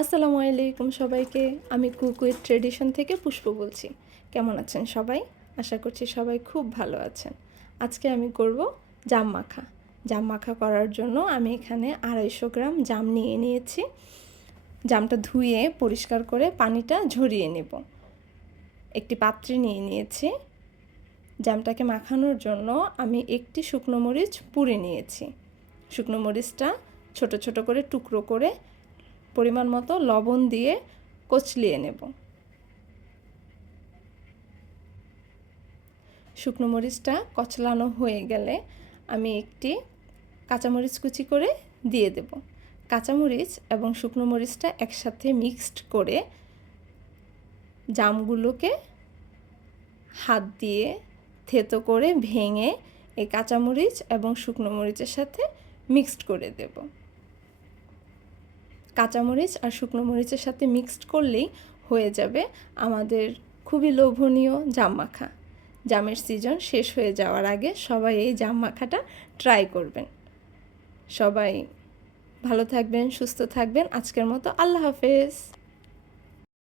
আসসালামু আলাইকুম সবাইকে। আমি কুকুইট ট্রেডিশন থেকে পুষ্প বলছি। কেমন আছেন সবাই? আশা করছি সবাই খুব ভালো আছেন। আজকে আমি করব জাম মাখা। জাম মাখা করার জন্য আমি এখানে আড়াইশো গ্রাম জাম নিয়ে নিয়েছি। জামটা ধুয়ে, পরিষ্কার করে পানিটা ঝরিয়ে নেব। একটি পাত্রে নিয়ে নিয়েছি। জামটাকে মাখানোর জন্য আমি একটি শুকনো মরিচ পুড়ে নিয়েছি। শুকনো মরিচটা ছোট ছোট করে টুকরো করে পরিমাণ মতো লবণ দিয়ে কচলিয়ে নেব। শুকনো মরিচটা কচলানো হয়ে গেলে আমি একটি কাঁচামরিচ কুচি করে দিয়ে দেব। কাঁচামরিচ এবং শুকনো মরিচটা একসাথে মিক্সড করে জামগুলোকে হাত দিয়ে থেতো করে ভেঙে এই কাঁচামরিচ এবং শুকনো মরিচের সাথে মিক্সড করে দেবো। কাঁচামরিচ আর শুকনো মরিচের সাথে মিক্সড করলেই হয়ে যাবে আমাদের খুবই লোভনীয় জাম মাখা। জামের সিজন শেষ হয়ে যাওয়ার আগে সবাই এই জাম মাখাটা ট্রাই করবেন। সবাই ভালো থাকবেন, সুস্থ থাকবেন। আজকের মতো আল্লাহ হাফেজ।